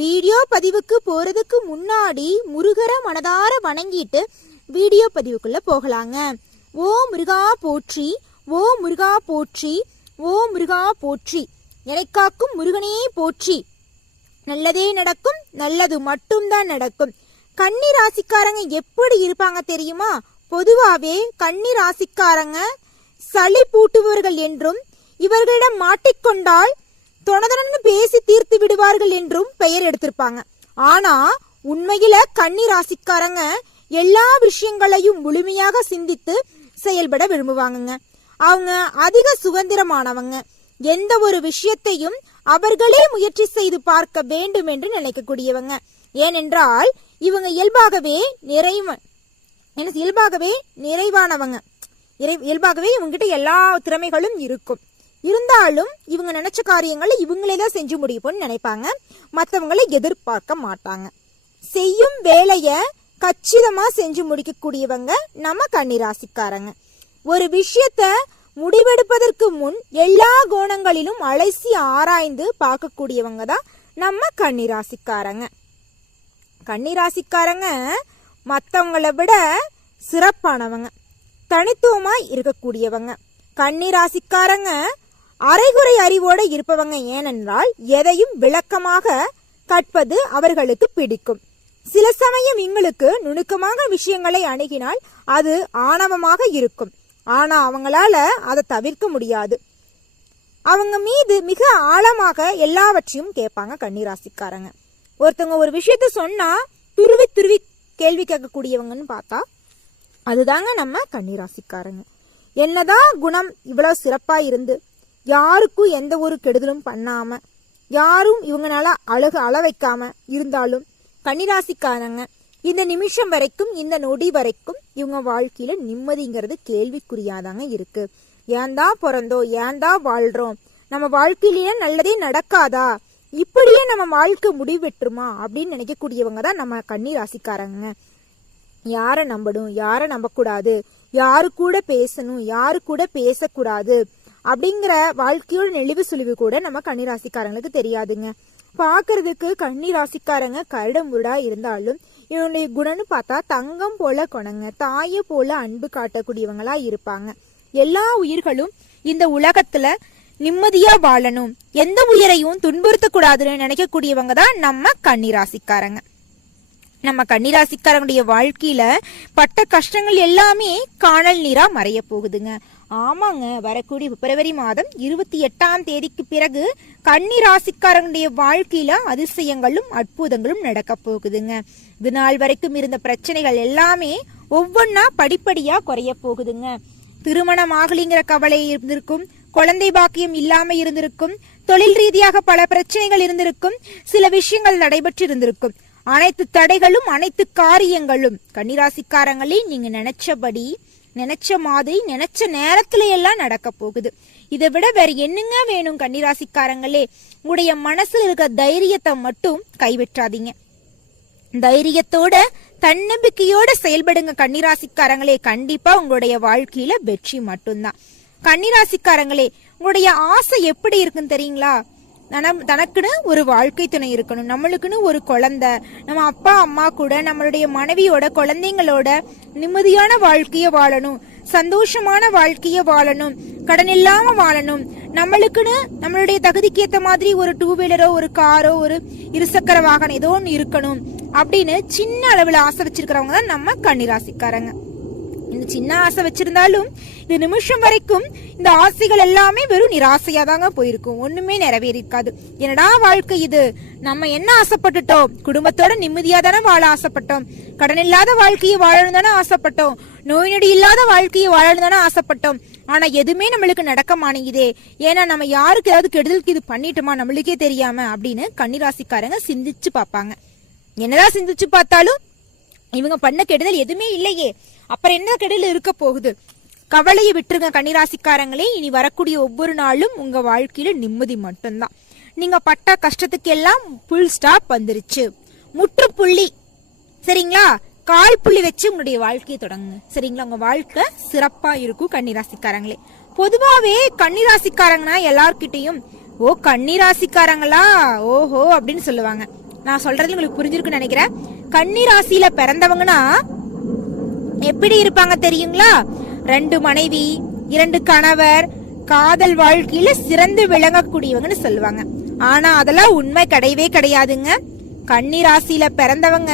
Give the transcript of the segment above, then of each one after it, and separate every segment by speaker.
Speaker 1: Video பதிவுக்கு போறதுக்கு முன்னாடி முருகரை மனதார வணங்கிட்டு வீடியோ பதிவுக்குள்ள போகலாங்க. ஓ முருகா போற்றி ஓ முருகா போற்றி ஓ முருகா போற்றி. எனக்காக்கும் முருகனே போற்றி. நல்லதே நடக்கும் நல்லது மட்டும்தான் நடக்கும். கன்னி ராசிக்காரங்க எப்படி இருப்பாங்க தெரியுமா? பொதுவாவே கன்னி ராசிக்காரங்க சளி பூட்டுபவர்கள் என்றும் இவர்களிடம் மாட்டிக்கொண்டால் தொணதனன்னு பேசி தீர்த்து விடுவார்கள் என்றும் பெயர் எடுத்திருப்பாங்க. ஆனா உண்மையில கன்னி ராசிக்காரங்க எல்லா விஷயங்களையும் முழுமையாக சிந்தித்து செயல்பட விரும்புவாங்கங்க. அவங்க அதிக சுதந்திரமானவங்க. எந்த ஒரு விஷயத்தையும் அவர்களே முயற்சி செய்து பார்க்க வேண்டும் என்று நினைக்கக்கூடியவங்க. ஏனென்றால் இவங்க இயல்பாகவே நிறைவ இயல்பாகவே நிறைவானவங்க. இயல்பாகவே இவங்ககிட்ட எல்லா திறமைகளும் இருக்கும். இருந்தாலும் இவங்க நினைச்ச காரியங்களை இவங்களே தான் செஞ்சு முடிப்போம்னு நினைப்பாங்க. மற்றவங்களை எதிர்பார்க்க மாட்டாங்க. செய்யும் வேலையை கச்சிதமாக செஞ்சு முடிக்கக்கூடியவங்க நம்ம கன்னிராசிக்காரங்க. ஒரு விஷயத்த முடிவெடுப்பதற்கு முன் எல்லா கோணங்களிலும் அலசி ஆராய்ந்து பார்க்கக்கூடியவங்க தான் நம்ம கன்னிராசிக்காரங்க. கன்னிராசிக்காரங்க மற்றவங்கள விட சிறப்பானவங்க. தனித்துவமாக இருக்கக்கூடியவங்க. கன்னிராசிக்காரங்க அரைகுறை அறிவோடு இருப்பவங்க ஏனென்றால் எதையும் விளக்கமாக கற்பது அவர்களுக்கு பிடிக்கும். சில சமயம் எங்களுக்கு நுணுக்கமாக விஷயங்களை அணுகினால் அது ஆணவமாக இருக்கும். ஆனா அவங்களால அதை தவிர்க்க முடியாது. அவங்க மீது மிக ஆழமாக எல்லாவற்றையும் கேட்பாங்க கன்னிராசிக்காரங்க. ஒருத்தவங்க ஒரு விஷயத்த சொன்னா துருவி துருவி கேள்வி கேட்கக்கூடியவங்கன்னு பார்த்தா அதுதாங்க நம்ம கன்னிராசிக்காரங்க. என்னதான் குணம் இவ்வளவு சிறப்பா இருந்து யாருக்கும் எந்த ஒரு கெடுதலும் பண்ணாம யாரும் இவங்கனால அழகு அள வைக்காம இருந்தாலும் கன்னிராசிக்காரங்க இந்த நிமிஷம் வரைக்கும் இந்த நொடி வரைக்கும் இவங்க வாழ்க்கையில நிம்மதிங்கிறது கேள்விக்குறியாதாங்க இருக்கு. ஏன்தா பிறந்தோ ஏன்தா வாழ்றோம்? நம்ம வாழ்க்கையிலேயே நல்லதே நடக்காதா? இப்படியே நம்ம வாழ்க்கை முடிவெட்டுருமா? அப்படின்னு நினைக்கக்கூடியவங்க தான் நம்ம கன்னி ராசிக்காரங்க யாரை நம்பணும்? யாரை நம்பக்கூடாது? யாரு கூட பேசணும்? யாரு கூட பேசக்கூடாது? அப்படிங்கிற வாழ்க்கையோட நெளிவு சுழிவு கூட நம்ம கன்னிராசிக்காரங்களுக்கு தெரியாதுங்க. பார்க்கறதுக்கு கன்னி ராசிக்காரங்க கரடு இருந்தாலும் இவனுடைய குணம்னு பார்த்தா தங்கம் போல குணங்க தாயை போல அன்பு காட்டக்கூடியவங்களா இருப்பாங்க. எல்லா உயிர்களும் இந்த உலகத்துல நிம்மதியா வாழணும். எந்த உயிரையும் துன்புறுத்தக்கூடாதுன்னு நினைக்கக்கூடியவங்க தான் நம்ம கன்னிராசிக்காரங்க. நம்ம கன்னிராசிக்காரங்களுடைய வாழ்க்கையில பட்ட கஷ்டங்கள் எல்லாமே காணல் நீரா மறைய போகுதுங்க. ஆமாங்க வரக்கூடிய பிப்ரவரி மாதம் இருபத்தி எட்டாம் தேதிக்கு பிறகு கன்னி ராசிக்காரங்களுடைய வாழ்க்கையில அதிசயங்களும் அற்புதங்களும் நடக்க போகுதுங்க. இது நாள் வரைக்கும் இருந்த பிரச்சனைகள் எல்லாமே ஒவ்வொன்னா படிப்படியா குறைய போகுதுங்க. திருமணம் ஆகலிங்கிற கவலை இருந்திருக்கும் குழந்தை பாக்கியம் இல்லாம இருந்திருக்கும் தொழில் ரீதியாக பல பிரச்சனைகள் இருந்திருக்கும் சில விஷயங்கள் நடைபெற்று இருந்திருக்கும் அனைத்து தடைகளும் அனைத்து காரியங்களும் கன்னிராசிக்காரங்களே நீங்க நினைச்சபடி நினைச்ச மாதிரி நினைச்ச நேரத்துல எல்லாம் நடக்க போகுது. இதை விட வேற என்னங்க வேணும் கன்னிராசிக்காரங்களே? உடைய மனசுல இருக்க தைரியத்தை மட்டும் கைவிட்றாதீங்க தைரியத்தோட தன்னம்பிக்கையோட செயல்படுங்க கன்னிராசிக்காரங்களே. கண்டிப்பா உங்களுடைய வாழ்க்கையில வெற்றி மட்டும்தான். கன்னிராசிக்காரங்களே உங்களுடைய ஆசை எப்படி இருக்குன்னு தெரியுங்களா? தனக்குன்னு ஒரு வாழ்க்கை துணை இருக்கணும். நம்மளுக்குன்னு ஒரு குழந்தை. நம்ம அப்பா அம்மா கூட நம்மளுடைய மனைவியோட குழந்தைங்களோட நிம்மதியான வாழ்க்கைய வாழணும். சந்தோஷமான வாழ்க்கைய வாழணும். கடன் இல்லாம வாழணும். நம்மளுக்குன்னு நம்மளுடைய தகுதிக்கு ஏத்த மாதிரி ஒரு டூ வீலரோ ஒரு காரோ ஒரு இருசக்கர வாகனம் ஏதோ ஒன்று இருக்கணும். அப்படின்னு சின்ன அளவுல ஆசை வச்சிருக்கிறவங்க தான் நம்ம கன்னிராசிக்காரங்க. இந்த சின்ன ஆசை வச்சிருந்தாலும் இந்த நிமிஷம் வரைக்கும் இந்த ஆசைகள் எல்லாமே வெறும் நிராசையா தாங்க போயிருக்கும். ஒண்ணுமே நிறைவேறிருக்காது. என்னடா வாழ்க்கை இது? நம்ம என்ன ஆசைப்பட்டுட்டோம்? குடும்பத்தோட நிம்மதியா தானே வாழ ஆசைப்பட்டோம்? கடன் இல்லாத வாழ்க்கையை வாழணும் தானே ஆசைப்பட்டோம்? நோய் நொடி இல்லாத வாழ்க்கையை வாழணும் தானே ஆசைப்பட்டோம்? ஆனா எதுவுமே நம்மளுக்கு நடக்க மாட்டேங்குதே. ஏன்னா நம்ம யாருக்கு ஏதாவது கெடுதலுக்கு இது பண்ணிட்டோமா நம்மளுக்கே தெரியாம அப்படின்னு கன்னிராசிக்காரங்க சிந்திச்சு பார்ப்பாங்க. என்னதான் சிந்திச்சு பார்த்தாலும் இவங்க பண்ண கெடுதல் எதுவுமே இல்லையே. அப்புறம் என்ன கெடுதல் இருக்க போகுது? கவலையை விட்டுருங்க கன்னிராசிக்காரங்களே. இனி வரக்கூடிய ஒவ்வொரு நாளும் உங்க வாழ்க்கையில நிம்மதி மட்டும்தான். நீங்க பட்ட கஷ்டத்துக்கு எல்லாம் புல் ஸ்டாப் வந்துருச்சு. முற்றுப்புள்ளி. சரிங்களா? கால் புள்ளி வச்சு உங்களுடைய வாழ்க்கையை தொடங்குங்க. சரிங்களா? உங்க வாழ்க்கை சிறப்பா இருக்கும் கன்னிராசிக்காரங்களே. பொதுவாவே கன்னிராசிக்காரங்கன்னா எல்லார்கிட்டையும் ஓ கன்னிராசிக்காரங்களா? ஓஹோ அப்படின்னு சொல்லுவாங்க. நான் சொல்றது உங்களுக்கு புரிஞ்சிருக்குன்னு நினைக்கிறேன். கன்னிராசியில பிறந்தவங்கன்னா எப்படி இருப்பாங்க தெரியுங்களா? ரெண்டு மனைவி இரண்டு கணவர் காதல் வாழ்க்கையில சிறந்து விளங்கக்கூடியவங்கன்னு சொல்லுவாங்க. ஆனா அதெல்லாம் உண்மை கிடையவே கிடையாதுங்க. கன்னி ராசியில பிறந்தவங்க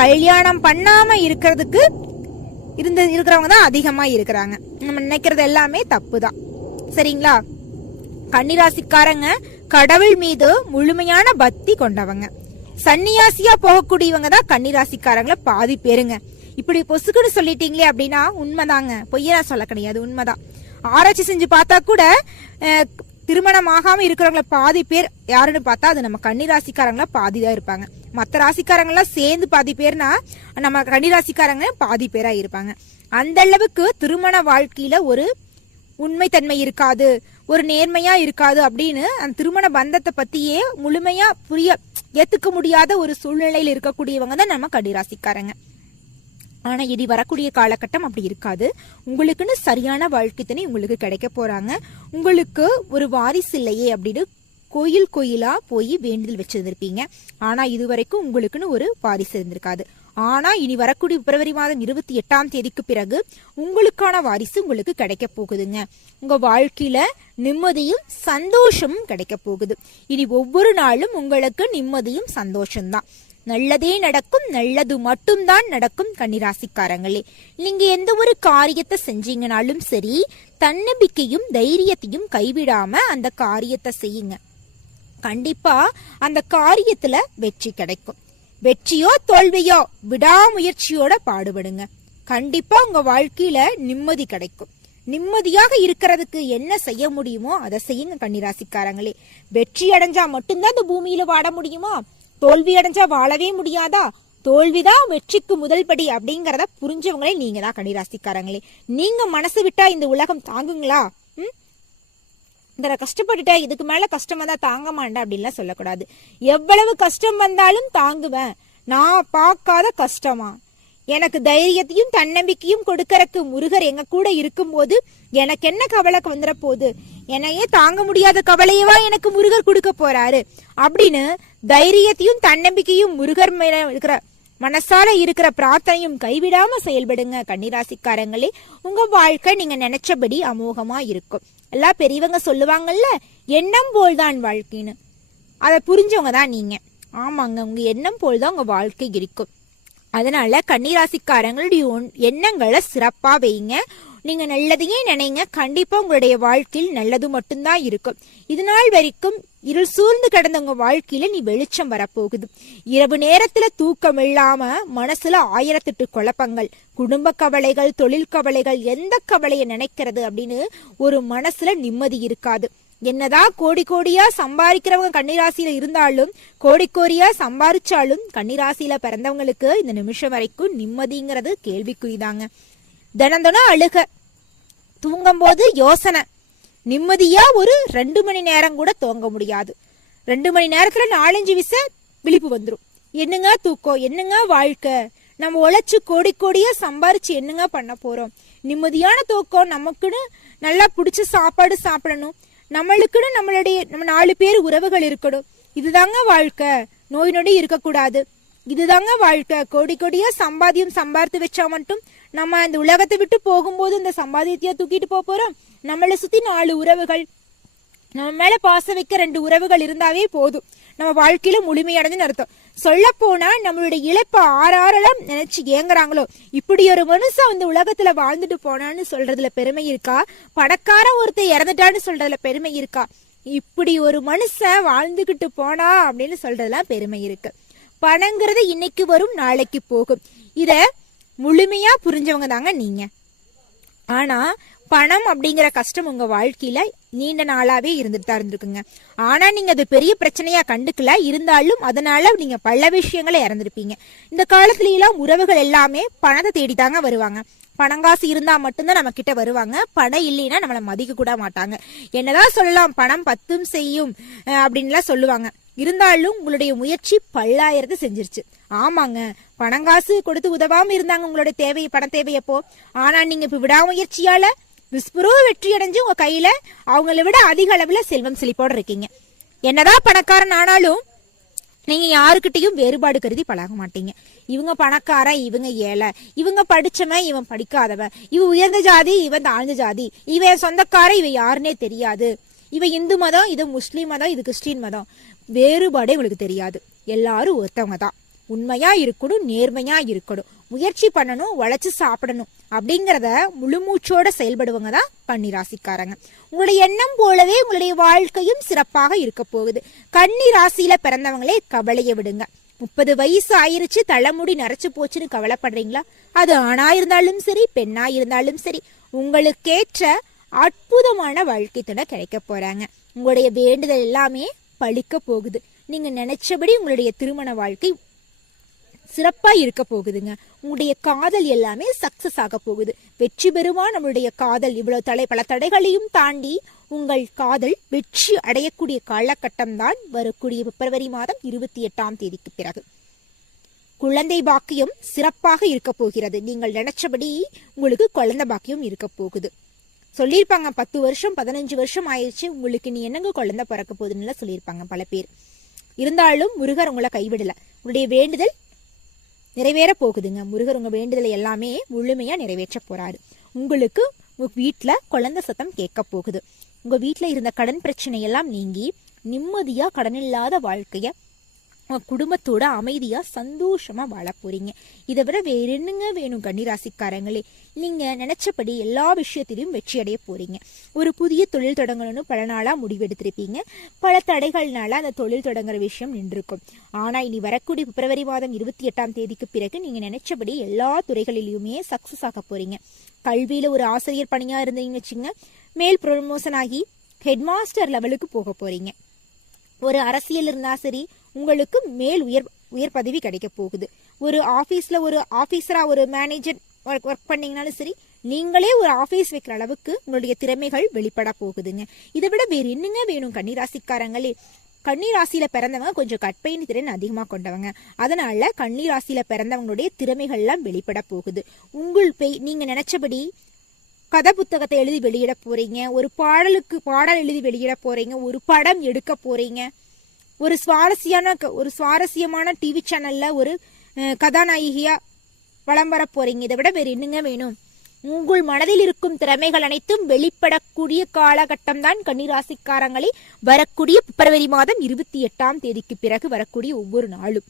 Speaker 1: கல்யாணம் பண்ணாம இருக்கிறதுக்கு இருந்த இருக்கிறவங்க தான் அதிகமா இருக்கிறாங்க. நம்ம நினைக்கிறது எல்லாமே தப்பு தான் சரிங்களா? கன்னிராசிக்காரங்க கடவுள் மீது முழுமையான பக்தி கொண்டவங்க. சன்னியாசியா போகக்கூடியவங்க தான் கன்னிராசிக்காரங்கள பாதி பேருங்க. இப்படி பொசுக்குன்னு சொல்லிட்டீங்களே அப்படின்னா உண்மைதாங்க. பொய்யா சொல்ல கிடையாது உண்மைதான். ஆராய்ச்சி செஞ்சு பார்த்தா கூட திருமணம் ஆகாம இருக்கிறவங்கள பாதி பேர் யாருன்னு பார்த்தா அது நம்ம கன்னி கன்னிராசிக்காரங்கள பாதி தான் இருப்பாங்க. மற்ற ராசிக்காரங்களாம் சேர்ந்து பாதி பேர்னா நம்ம கன்னி ராசிக்காரங்க பாதி பேரா இருப்பாங்க. அந்த அளவுக்கு திருமண வாழ்க்கையில ஒரு உண்மைத்தன்மை இருக்காது ஒரு நேர்மையா இருக்காது அப்படின்னு அந்த திருமண பந்தத்தை பத்தியே முழுமையா புரிய ஏத்துக்க முடியாத ஒரு சூழ்நிலையில் இருக்கக்கூடியவங்க தான் நம்ம கன்னிராசிக்காரங்க ஆனா இனி வரக்கூடிய காலகட்டம் அப்படி இருக்காது. உங்களுக்குன்னு சரியான வாழ்க்கை துணை உங்களுக்கு கிடைக்க போறாங்க. உங்களுக்கு ஒரு வாரிசு இல்லையே அப்படின்னு கோயில் கோயிலா போய் வேண்டுதல் வச்சிருந்திருப்பீங்க. ஆனா இதுவரைக்கும் உங்களுக்குன்னு ஒரு வாரிசு இருந்திருக்காது. ஆனா இனி வரக்கூடிய பிப்ரவரி மாதம் இருபத்தி எட்டாம் தேதிக்கு பிறகு உங்களுக்கான வாரிசு உங்களுக்கு கிடைக்க போகுதுங்க. உங்க வாழ்க்கையில நிம்மதியும் சந்தோஷமும் கிடைக்க போகுது. இனி ஒவ்வொரு நாளும் உங்களுக்கு நிம்மதியும் சந்தோஷம்தான். நல்லதே நடக்கும் நல்லது மட்டும்தான் நடக்கும் கன்னிராசிக்காரங்களே. நீங்க எந்த ஒரு காரியத்தை செஞ்சீங்கனாலும் சரி தன்னம்பிக்கையும் தைரியத்தையும் கைவிடாம அந்த காரியத்தை செய்யுங்க. கண்டிப்பா அந்த காரியத்துல வெற்றி கிடைக்கும். வெற்றியோ தோல்வியோ விடாமுயற்சியோட பாடுபடுங்க. கண்டிப்பா உங்க வாழ்க்கையில நிம்மதி கிடைக்கும். நிம்மதியாக இருக்கிறதுக்கு என்ன செய்ய முடியுமோ அதை செய்யுங்க கன்னிராசிக்காரங்களே. வெற்றி அடைஞ்சா மட்டும்தான் இந்த பூமியில வாட முடியுமா? தோல்வி அடைஞ்சா வாழவே முடியாதா? தோல்விதான் வெற்றிக்கு முதல் படி அப்படிங்கறத புரிஞ்சவங்களே நீங்க தான் கன்னிராசிக்காரங்களே. நீங்க மனசு விட்டா இந்த உலகம் தாங்குங்களா? ம்? இந்த கஷ்டப்பட்டுட்டேன் இதுக்கு மேல கஷ்டம் வந்தா தாங்க மாட்டேன் அப்படின்லாம் சொல்லக்கூடாது. எவ்வளவு கஷ்டம் வந்தாலும் தாங்குவேன். நான் பார்க்காத கஷ்டமா? எனக்கு தைரியத்தையும் தன்னம்பிக்கையும் கொடுக்கறக்கு முருகர் எங்க கூட இருக்கும்போது எனக்கு என்ன கவலை வந்துட போகுது என்னையே தாங்க முடியாத கவலையவா எனக்கு முருகர் கொடுக்க போறாரு. அப்படின்னு தைரியத்தையும் தன்னம்பிக்கையும் முருகர் மேல இருக்கிற மனசால இருக்கிற பிரார்த்தனையும் கைவிடாம செயல்படுங்க கன்னிராசிக்காரங்களே. உங்க வாழ்க்கை நீங்க நினைச்சபடி அமோகமா இருக்கும். எல்லாம் பெரியவங்க சொல்லுவாங்கல்ல எண்ணம் போல்தான் வாழ்க்கைன்னு. அதை புரிஞ்சவங்க தான் நீங்க. ஆமாங்க உங்க எண்ணம் போல் தான் உங்க வாழ்க்கை இருக்கும். அதனால கன்னிராசிக்காரங்களுடைய ஒன்- எண்ணங்களை சிறப்பா வைங்க. நீங்க நல்லதையே நினைங்க. கண்டிப்பா உங்களுடைய வாழ்க்கையில் நல்லது மட்டும்தான் இருக்கும். இது நாள் வரைக்கும் இருள் சூழ்ந்து கிடந்த உங்க வாழ்க்கையில நீ வெளிச்சம் வரப்போகுது. இரவு நேரத்துல தூக்கம் இல்லாம மனசுல ஆயிரத்தெட்டு குழப்பங்கள் குடும்ப கவலைகள் தொழில் கவலைகள் எந்த கவலையை நினைக்கிறது அப்படின்னு ஒரு மனசுல நிம்மதி இருக்காது. என்னதான் கோடி கோடியா சம்பாதிக்கிறவங்க கன்னிராசியில இருந்தாலும் கோடி கோடியா சம்பாதிச்சாலும் கன்னிராசியில பிறந்தவங்களுக்கு இந்த நிமிஷம் வரைக்கும் நிம்மதிங்கிறது கேள்விக்குறிதாங்க. தினம் தினம் அழுக தூங்கும்போது யோசனை. நிம்மதியா ஒரு ரெண்டு மணி நேரம் கூட தூங்க முடியாது. ரெண்டு மணி நேரத்துல நாலஞ்சு விச விழிப்பு வந்துடும் என்னங்க தூக்கம்? என்னங்க வாழ்க்கை? நம்ம உழைச்சு கோடி கோடியா சம்பாரிச்சு என்னங்க பண்ண போறோம்? நிம்மதியான தூக்கம் நமக்குன்னு நல்லா பிடிச்ச சாப்பாடு சாப்பிடணும். நம்மளுக்குன்னு நம்மளுடைய நம்ம நாலு பேர் உறவுகள் இருக்கணும். இதுதாங்க வாழ்க்கை. நோய் நொடி இருக்கக்கூடாது. இதுதாங்க வாழ்க்கை. கோடி கோடியா சம்பாத்தியம் சம்பாதித்து வச்சா மட்டும் நம்ம இந்த உலகத்தை விட்டு போகும்போது இந்த சம்பாதியத்தையா தூக்கிட்டு போக போறோம். நம்மளை சுத்தி நாலு உறவுகள். நம்ம மேல பாச வைக்க ரெண்டு உறவுகள் இருந்தாவே போதும். நம்ம வாழ்க்கையில முழுமையடைஞ்சுன்னு அர்த்தம். சொல்ல போனா நம்மளுடைய இழப்பை ஆறாரெல்லாம் நினைச்சு ஏங்குறாங்களோ? இப்படி ஒரு மனுஷன் வந்து உலகத்துல வாழ்ந்துட்டு போனான்னு சொல்றதுல பெருமை இருக்கா? பணக்கார ஒருத்தர் இறந்துட்டான்னு சொல்றதுல பெருமை இருக்கா? இப்படி ஒரு மனுஷன் வாழ்ந்துகிட்டு போனா அப்படின்னு சொல்றதுலாம் பெருமை இருக்கு. பணங்கிறது இன்னைக்கு வரும் நாளைக்கு போகும். இத முழுமையா புரிஞ்சவங்க தாங்க நீங்க. ஆனா பணம் அப்படிங்கிற கஷ்டம் உங்க வாழ்க்கையில நீண்ட நாளாவே இருந்துட்டு தான் இருந்திருக்குங்க. ஆனா நீங்க அது பெரிய பிரச்சனையா கண்டுக்கல. இருந்தாலும் அதனால நீங்க பல விஷயங்களை இறந்துருப்பீங்க. இந்த காலத்துல எல்லாம் உறவுகள் எல்லாமே பணத்தை தேடி தாங்க வருவாங்க பணங்காசு இருந்தா மட்டும்தான் நம்ம கிட்ட வருவாங்க. பணம் இல்லைன்னா நம்மளை மதிக்க கூட மாட்டாங்க. என்னதான் சொல்லலாம் பணம் பத்தும் செய்யும் அப்படின்லாம் சொல்லுவாங்க. இருந்தாலும் உங்களுடைய முயற்சி பல்லாயிரத்தை செஞ்சிருச்சு. ஆமாங்க பணங்காசு கொடுத்து உதவாம இருந்தாங்க உங்களுடைய தேவை பண தேவையப்போ ஆனா நீங்க இப்ப விடாமுயற்சியால விஸ்புரோ வெற்றி அடைஞ்சு உங்க கையில அவங்கள விட அதிக அளவுல செல்வம் செழிப்போட இருக்கீங்க. என்னதான் பணக்காரன் ஆனாலும் நீங்க யாருக்கிட்டையும் வேறுபாடு கருதி பழக மாட்டீங்க. இவங்க பணக்காரன் இவங்க ஏழை இவங்க படிச்சவன் இவன் படிக்காதவன் இவன் உயர்ந்த ஜாதி இவன் தாழ்ந்த ஜாதி இவன் சொந்தக்காரன் இவன் யாருன்னே தெரியாது. இவன் இந்து மதம் இது முஸ்லீம் மதம் இது கிறிஸ்டின் மதம். வேறுபாடே உங்களுக்கு தெரியாது. எல்லாரும் ஒருத்தவங்க தான். உண்மையா இருக்கணும் நேர்மையா இருக்கணும். முயற்சி பண்ணணும் உழைச்சி சாப்பிடணும். அப்படிங்கிறத முழுமூச்சோட செயல்படுவங்க தான் கன்னி ராசிக்காரங்க உங்களுடைய எண்ணம் போலவே உங்களுடைய வாழ்க்கையும் சிறப்பாக இருக்க போகுது. கன்னி ராசியில பிறந்தவங்களே கவலைய விடுங்க. முப்பது வயசு ஆயிருச்சு தலைமுடி நரைச்சு போச்சுன்னு கவலைப்படுறீங்களா? அது ஆணா இருந்தாலும் சரி பெண்ணா இருந்தாலும் சரி உங்களுக்கேற்ற அற்புதமான வாழ்க்கை துணை கிடைக்க போறாங்க. உங்களுடைய வேண்டுதல் எல்லாமே பழிக்க போகுது. நீங்க நினைச்சபடி உங்களுடைய திருமண வாழ்க்கை சிறப்பா இருக்க போகுதுங்க. உங்களுடைய காதல் எல்லாமே சக்சஸ் ஆக போகுது. வெற்றி பெறுமா நம்மளுடைய காதல். இவ்வளவு தடை பல தடைகளையும் தாண்டி உங்கள் காதல் வெற்றி அடையக்கூடிய காலகட்டம் தான் வரக்கூடிய பிப்ரவரி மாதம் இருபத்தி எட்டாம் தேதிக்கு பிறகு. குழந்தை பாக்கியம் சிறப்பாக இருக்க போகிறது. நீங்கள் நினைச்சபடி உங்களுக்கு குழந்தை பாக்கியம் இருக்க போகுது. சொல்லியிருப்பாங்க பத்து வருஷம் பதினஞ்சு வருஷம் ஆயிடுச்சு உங்களுக்கு நீ என்னங்க குழந்தை பிறக்க போகுதுன்னு சொல்லியிருப்பாங்க பல பேர். இருந்தாலும் முருகர் உங்களை கைவிடல. உங்களுடைய வேண்டுதல் நிறைவேற போகுதுங்க. முருகர் உங்க வேண்டுதலை எல்லாமே முழுமையா நிறைவேற்ற போறாரு. உங்களுக்கு உங்க வீட்டுல குழந்தை சத்தம் கேட்க போகுது. உங்க வீட்டுல இருந்த கடன் பிரச்சனை எல்லாம் நீங்கி நிம்மதியா கடன் இல்லாத வாழ்க்கைய உங்க குடும்பத்தோட அமைதியா சந்தோஷமா வாழ போறீங்க. இதை விட வேற என்னங்க வேணும் கன்னிராசிக்காரங்களே? நீங்க நினைச்சபடி எல்லா விஷயத்திலையும் வெற்றி அடைய போறீங்க. ஒரு புதிய தொழில் தொடங்கணும்னு பல நாளா முடிவெடுத்திருப்பீங்க. பல தடைகள்னால அந்த தொழில் தொடங்குற விஷயம் நின்றுருக்கும் ஆனா இனி வரக்கூடிய பிப்ரவரி மாதம் இருபத்தி எட்டாம் தேதிக்கு பிறகு நீங்க நினைச்சபடி எல்லா துறைகளிலுமே சக்சஸ் ஆக போறீங்க. கல்வியில ஒரு ஆசிரியர் பணியா இருந்தீங்கன்னு வச்சுங்க மேல் ப்ரொமோஷன் ஆகி ஹெட்மாஸ்டர் லெவலுக்கு போக போறீங்க. ஒரு அரசியல் இருந்தா சரி உங்களுக்கு மேல் உயர் உயர் பதவி கிடைக்க போகுது. ஒரு ஆஃபீஸில் ஒரு ஆஃபீஸராக ஒரு மேனேஜர் ஒர்க் ஒர்க் பண்ணீங்கனாலும் சரி நீங்களே ஒரு ஆஃபீஸ் வைக்கிற அளவுக்கு உங்களுடைய திறமைகள் வெளிப்பட போகுதுங்க. இதை விட வேறு என்னங்க வேணும் கன்னிராசிக்காரங்களே? கன்னிராசியில பிறந்தவங்க கொஞ்சம் கற்பனை திறன் அதிகமாக கொண்டவங்க. அதனால கன்னிராசியில பிறந்தவங்களுடைய திறமைகள்லாம் வெளிப்பட போகுது. உங்கள் பெய் நீங்க நினைச்சபடி கதை புத்தகத்தை எழுதி வெளியிட போறீங்க ஒரு பாடலுக்கு பாடல் எழுதி வெளியிட போறீங்க ஒரு படம் எடுக்க போறீங்க. ஒரு சுவாரஸ்யான க- ஒரு சுவாரஸ்யமான டிவி சேனல்ல ஒரு கதாநாயகியாக கதாநாயகியா வலம் வர போறீங்க. இதை விட வேற என்னங்க வேணும்? உங்கள் மனதில் இருக்கும் திறமைகள் அனைத்தும் வெளிப்படக்கூடிய காலகட்டம் தான் கன்னிராசிக்காரங்களை. வரக்கூடிய பிப்ரவரி மாதம் இருபத்தி எட்டாம் தேதிக்கு பிறகு வரக்கூடிய ஒவ்வொரு நாளும்.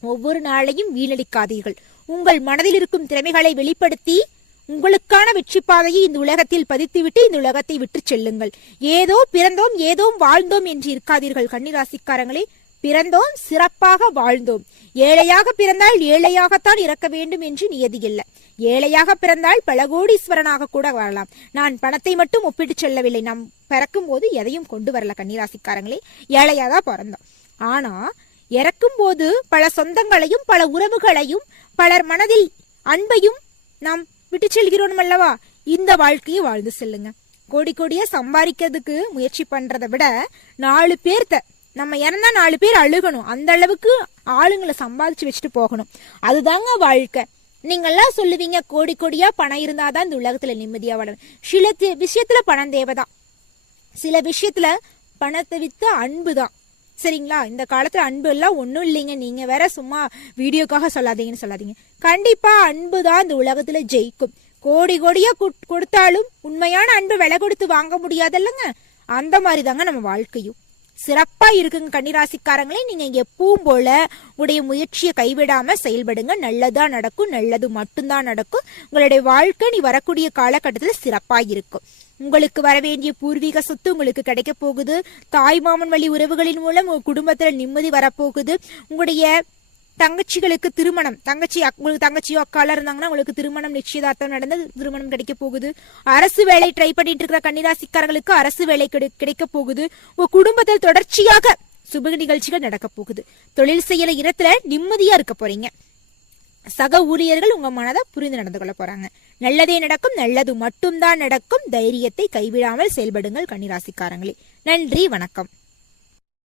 Speaker 1: ஒவ்வொரு நாளையும் வீணடிக்காதீர்கள். உங்கள் மனதில் இருக்கும் திறமைகளை வெளிப்படுத்தி உங்களுக்கான வெற்றி பாதையை இந்த உலகத்தில் பதித்துவிட்டு இந்த உலகத்தை விட்டு செல்லுங்கள். ஏதோ பிறந்தோம் ஏதோ வாழ்ந்தோம் என்று இருக்காதீர்கள் கன்னிராசிக்காரங்களே. பிறந்தோம் சிறப்பாக வாழ்ந்தோம். ஏழையாக பிறந்தால் ஏழையாகத்தான் இறக்க வேண்டும் என்று நியதி இல்லை. ஏழையாக பிறந்தால் பல கோடீஸ்வரனாக கூட வரலாம் நான் பணத்தை மட்டும் ஒப்பிட்டு செல்லவில்லை. நாம் பிறக்கும் போது எதையும் கொண்டு வரல கன்னிராசிக்காரங்களே. ஏழையாதான் பிறந்தோம். ஆனா இறக்கும் போது பல சொந்தங்களையும் பல உறவுகளையும் பலர் மனதில் அன்பையும் நாம் விட்டு செல்கிறோம் அல்லவா இந்த வாழ்க்கையை வாழ்ந்து செல்லுங்க. கோடி கோடியா சம்பாதிக்கிறதுக்கு முயற்சி பண்றதை விட நாலு பேர்த்த நம்ம இறந்தா நாலு பேர் அழுகணும். அந்த அளவுக்கு ஆளுங்களை சம்பாதிச்சு வச்சுட்டு போகணும். அதுதாங்க வாழ்க்கை. நீங்கெல்லாம் சொல்லுவீங்க கோடி கோடியா பணம் இருந்தாதான் இந்த உலகத்துல நிம்மதியா வாழணும். சில விஷயத்துல பணம் தேவைதான். சில விஷயத்துல பணத்தை வித்து அன்பு தான் சரிங்களா? இந்த காலத்துல அன்பு எல்லாம் ஒன்றும் இல்லைங்க. நீங்க வேற சும்மா வீடியோக்காக சொல்லாதீங்கன்னு சொல்லாதீங்க. கண்டிப்பா அன்பு தான் இந்த உலகத்துல ஜெயிக்கும். கோடி கோடியா குட்- கொடுத்தாலும் உண்மையான அன்பு விலை கொடுத்து வாங்க முடியாதல்லங்க. அந்த மாதிரி தாங்க நம்ம வாழ்க்கையும். சிறப்பா இருக்குங்க கன்னிராசிக்காரங்களே. நீங்க எப்பவும் போல உங்களுடைய முயற்சியை கைவிடாம செயல்படுங்க. நல்லதா நடக்கும் நல்லது மட்டும்தான் நடக்கும். உங்களுடைய வாழ்க்கை நீ வரக்கூடிய காலகட்டத்தில் சிறப்பா இருக்கும். உங்களுக்கு வரவேண்டிய பூர்வீக சொத்து உங்களுக்கு கிடைக்க போகுது. தாய் மாமன் வழி உறவுகளின் மூலம் உங்க குடும்பத்துல நிம்மதி வரப்போகுது. உங்களுடைய தங்கச்சிகளுக்கு திருமணம். தங்கச்சி அக்- உங்களுக்கு தங்கச்சியோ அக்கால இருந்தாங்கன்னா உங்களுக்கு திருமணம் நிச்சயதார்த்தம் நடந்து திருமணம் கிடைக்க போகுது. அரசு வேலை ட்ரை பண்ணிட்டு இருக்கிற கன்னிராசிக்காரர்களுக்கு அரசு வேலை கிடைக்க போகுது. உங்க குடும்பத்தில் தொடர்ச்சியாக சுப நிகழ்ச்சிகள் நடக்க போகுது. தொழில் செய்யற இடத்துல நிம்மதியா இருக்க போறீங்க. சக ஊழியர்கள் உங்க மனதை புரிந்து நடந்து கொள்ள போறாங்க. நல்லதே நடக்கும் நல்லது மட்டும்தான் நடக்கும். தைரியத்தை கைவிடாமல் செயல்படுங்கள் கன்னிராசிக்காரங்களே. நன்றி வணக்கம்.